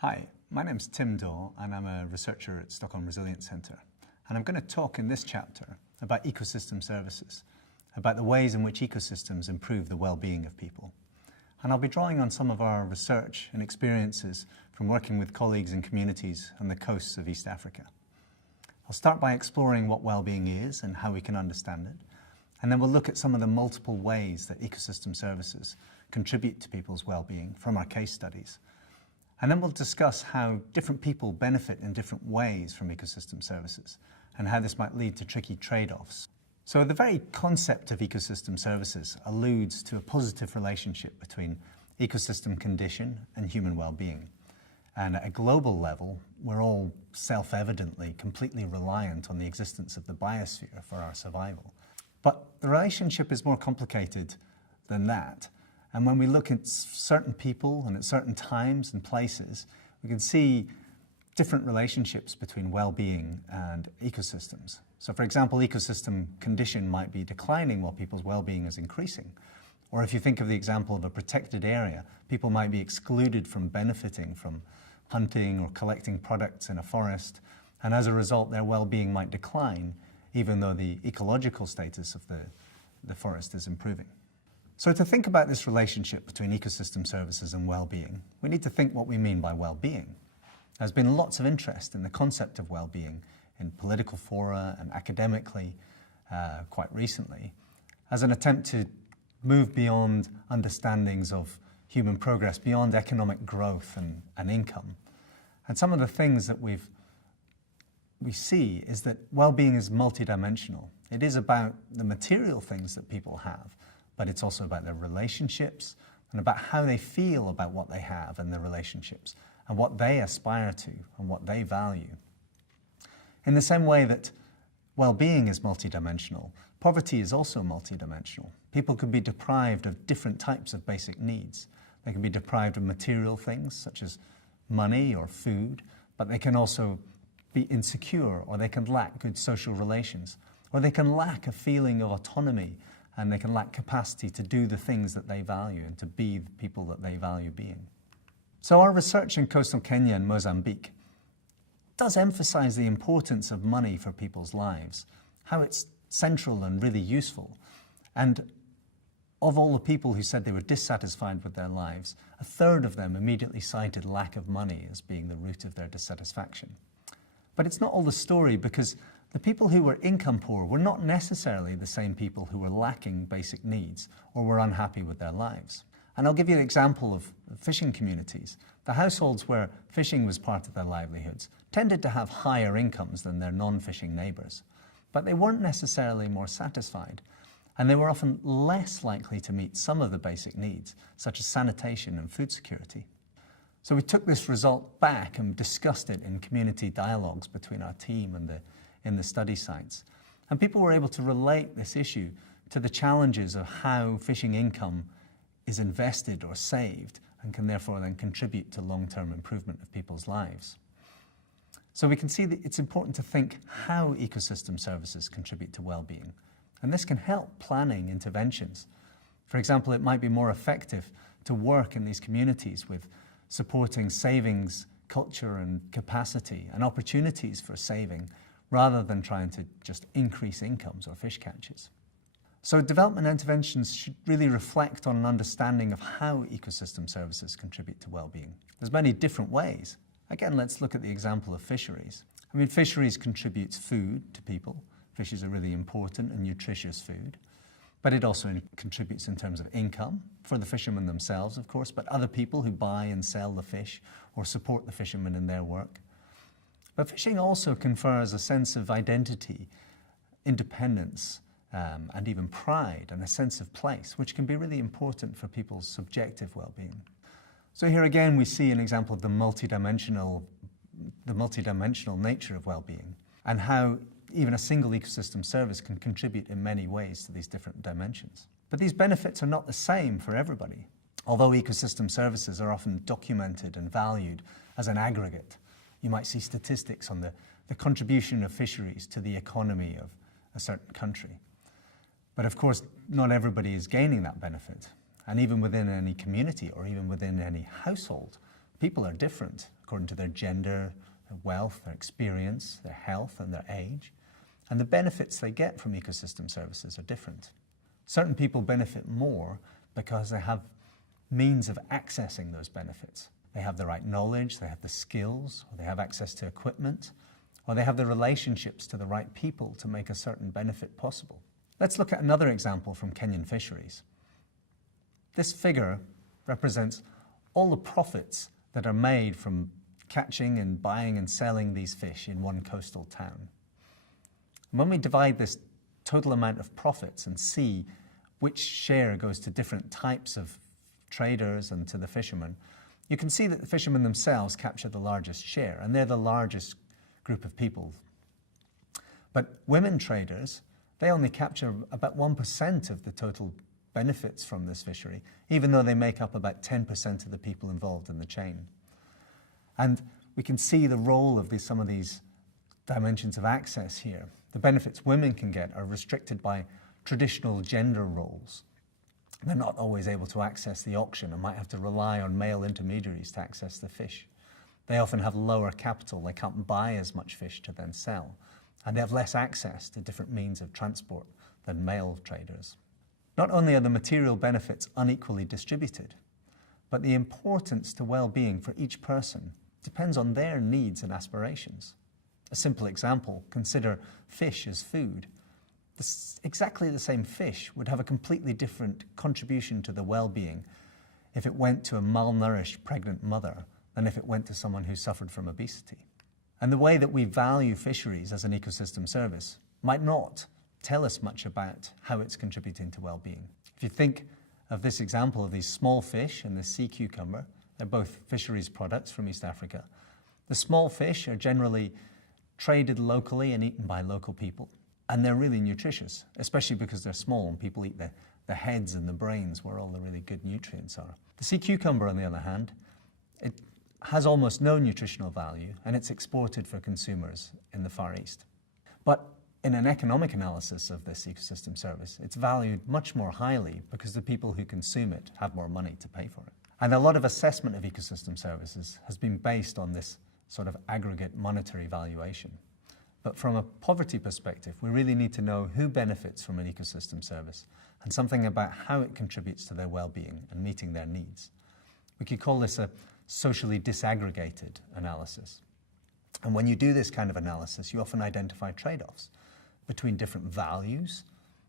Hi, my name's Tim Daw and I'm a researcher at Stockholm Resilience Centre. And I'm going to talk in this chapter about ecosystem services, about the ways in which ecosystems improve the well-being of people. And I'll be drawing on some of our research and experiences from working with colleagues and communities on the coasts of East Africa. I'll start by exploring what well-being is and how we can understand it. And then we'll look at some of the multiple ways that ecosystem services contribute to people's well-being from our case studies. And then we'll discuss how different people benefit in different ways from ecosystem services and how this might lead to tricky trade-offs. So the very concept of ecosystem services alludes to a positive relationship between ecosystem condition and human well-being. And at a global level, we're all self-evidently completely reliant on the existence of the biosphere for our survival. But the relationship is more complicated than that. And when we look at certain people and at certain times and places, we can see different relationships between well-being and ecosystems. So for example, ecosystem condition might be declining while people's well-being is increasing. Or if you think of the example of a protected area, people might be excluded from benefiting from hunting or collecting products in a forest, and as a result their well-being might decline, even though the ecological status of the forest is improving. So to think about this relationship between ecosystem services and well-being, we need to think what we mean by well-being. There's been lots of interest in the concept of well-being in political fora and academically quite recently as an attempt to move beyond understandings of human progress, beyond economic growth and income. And some of the things that we see is that well-being is multidimensional. It is about the material things that people have, but it's also about their relationships and about how they feel about what they have and their relationships and what they aspire to and what they value. In the same way that well-being is multidimensional, poverty is also multidimensional. People could be deprived of different types of basic needs. They can be deprived of material things such as money or food, but they can also be insecure, or they can lack good social relations, or they can lack a feeling of autonomy, and they can lack capacity to do the things that they value and to be the people that they value being. So our research in coastal Kenya and Mozambique does emphasize the importance of money for people's lives, how it's central and really useful. And of all the people who said they were dissatisfied with their lives, a third of them immediately cited lack of money as being the root of their dissatisfaction. But it's not all the story, because the people who were income poor were not necessarily the same people who were lacking basic needs or were unhappy with their lives. And I'll give you an example of fishing communities. The households where fishing was part of their livelihoods tended to have higher incomes than their non-fishing neighbours, but they weren't necessarily more satisfied, and they were often less likely to meet some of the basic needs, such as sanitation and food security. So we took this result back and discussed it in community dialogues between our team and in the study sites. And people were able to relate this issue to the challenges of how fishing income is invested or saved and can therefore then contribute to long-term improvement of people's lives. So we can see that it's important to think how ecosystem services contribute to well-being. And this can help planning interventions. For example, it might be more effective to work in these communities with supporting savings, culture and capacity and opportunities for saving, rather than trying to just increase incomes or fish catches. So development interventions should really reflect on an understanding of how ecosystem services contribute to well-being. There's many different ways. Again, let's look at the example of fisheries. I mean, fisheries contributes food to people. Fish is a really important and nutritious food. But it also contributes in terms of income for the fishermen themselves, of course, but other people who buy and sell the fish or support the fishermen in their work. But fishing also confers a sense of identity, independence, and even pride and a sense of place, which can be really important for people's subjective well-being. So here again we see an example of the multidimensional nature of well-being and how even a single ecosystem service can contribute in many ways to these different dimensions. But these benefits are not the same for everybody. Although ecosystem services are often documented and valued as an aggregate, you might see statistics on the contribution of fisheries to the economy of a certain country. But of course, not everybody is gaining that benefit. And even within any community or even within any household, people are different according to their gender, their wealth, their experience, their health and their age. And the benefits they get from ecosystem services are different. Certain people benefit more because they have means of accessing those benefits. They have the right knowledge, they have the skills, or they have access to equipment, or they have the relationships to the right people to make a certain benefit possible. Let's look at another example from Kenyan fisheries. This figure represents all the profits that are made from catching and buying and selling these fish in one coastal town. And when we divide this total amount of profits and see which share goes to different types of traders and to the fishermen, you can see that the fishermen themselves capture the largest share, and they're the largest group of people. But women traders, they only capture about 1% of the total benefits from this fishery, even though they make up about 10% of the people involved in the chain. And we can see the role of some of these dimensions of access here. The benefits women can get are restricted by traditional gender roles. They're not always able to access the auction and might have to rely on male intermediaries to access the fish. They often have lower capital, they can't buy as much fish to then sell, and they have less access to different means of transport than male traders. Not only are the material benefits unequally distributed, but the importance to well-being for each person depends on their needs and aspirations. A simple example, consider fish as food. Exactly the same fish would have a completely different contribution to the well-being if it went to a malnourished pregnant mother than if it went to someone who suffered from obesity. And the way that we value fisheries as an ecosystem service might not tell us much about how it's contributing to well-being. If you think of this example of these small fish and the sea cucumber, they're both fisheries products from East Africa. The small fish are generally traded locally and eaten by local people. And they're really nutritious, especially because they're small and people eat the heads and the brains where all the really good nutrients are. The sea cucumber, on the other hand, it has almost no nutritional value and it's exported for consumers in the Far East. But in an economic analysis of this ecosystem service, it's valued much more highly because the people who consume it have more money to pay for it. And a lot of assessment of ecosystem services has been based on this sort of aggregate monetary valuation. But from a poverty perspective, we really need to know who benefits from an ecosystem service and something about how it contributes to their well-being and meeting their needs. We could call this a socially disaggregated analysis. And when you do this kind of analysis, you often identify trade-offs between different values,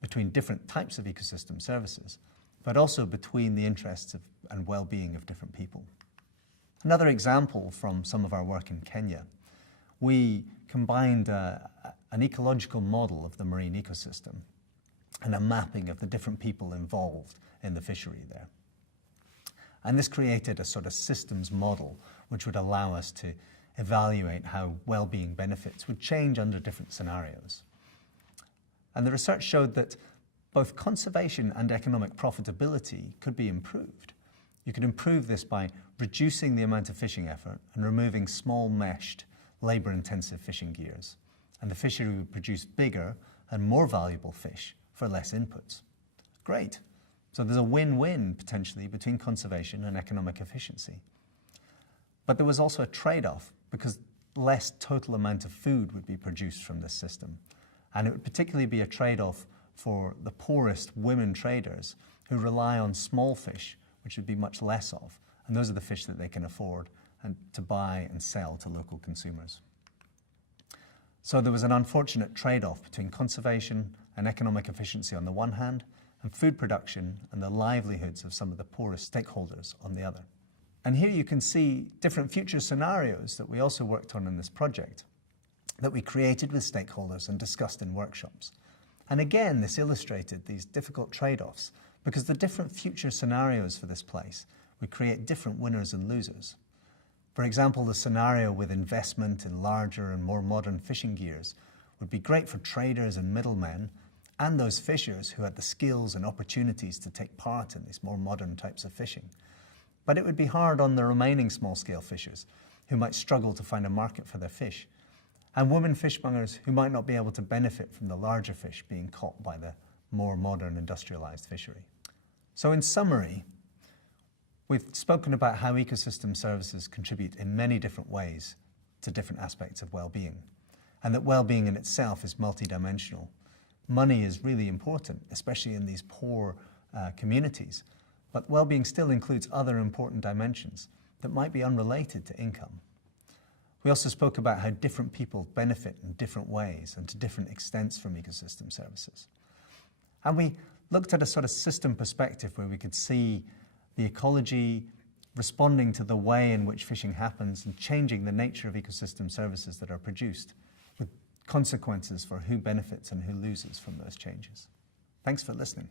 between different types of ecosystem services, but also between the interests and well-being of different people. Another example from some of our work in Kenya, we combined an ecological model of the marine ecosystem and a mapping of the different people involved in the fishery there. And this created a sort of systems model which would allow us to evaluate how well-being benefits would change under different scenarios. And the research showed that both conservation and economic profitability could be improved. You could improve this by reducing the amount of fishing effort and removing small meshed labour-intensive fishing gears, and the fishery would produce bigger and more valuable fish for less inputs. Great. So there's a win-win potentially between conservation and economic efficiency. But there was also a trade-off because less total amount of food would be produced from this system. And it would particularly be a trade-off for the poorest women traders who rely on small fish, which would be much less of. And those are the fish that they can afford and to buy and sell to local consumers. So there was an unfortunate trade-off between conservation and economic efficiency on the one hand, and food production and the livelihoods of some of the poorest stakeholders on the other. And here you can see different future scenarios that we also worked on in this project that we created with stakeholders and discussed in workshops. And again, this illustrated these difficult trade-offs because the different future scenarios for this place would create different winners and losers. For example, the scenario with investment in larger and more modern fishing gears would be great for traders and middlemen and those fishers who had the skills and opportunities to take part in these more modern types of fishing. But it would be hard on the remaining small-scale fishers who might struggle to find a market for their fish, and women fishmongers who might not be able to benefit from the larger fish being caught by the more modern industrialized fishery. So in summary, We've spoken about how ecosystem services contribute in many different ways to different aspects of well-being, and that well-being in itself is multidimensional. Money is really important, especially in these poor communities, but well-being still includes other important dimensions that might be unrelated to income. We also spoke about how different people benefit in different ways and to different extents from ecosystem services. And we looked at a sort of system perspective where we could see the ecology responding to the way in which fishing happens and changing the nature of ecosystem services that are produced, with consequences for who benefits and who loses from those changes. Thanks for listening.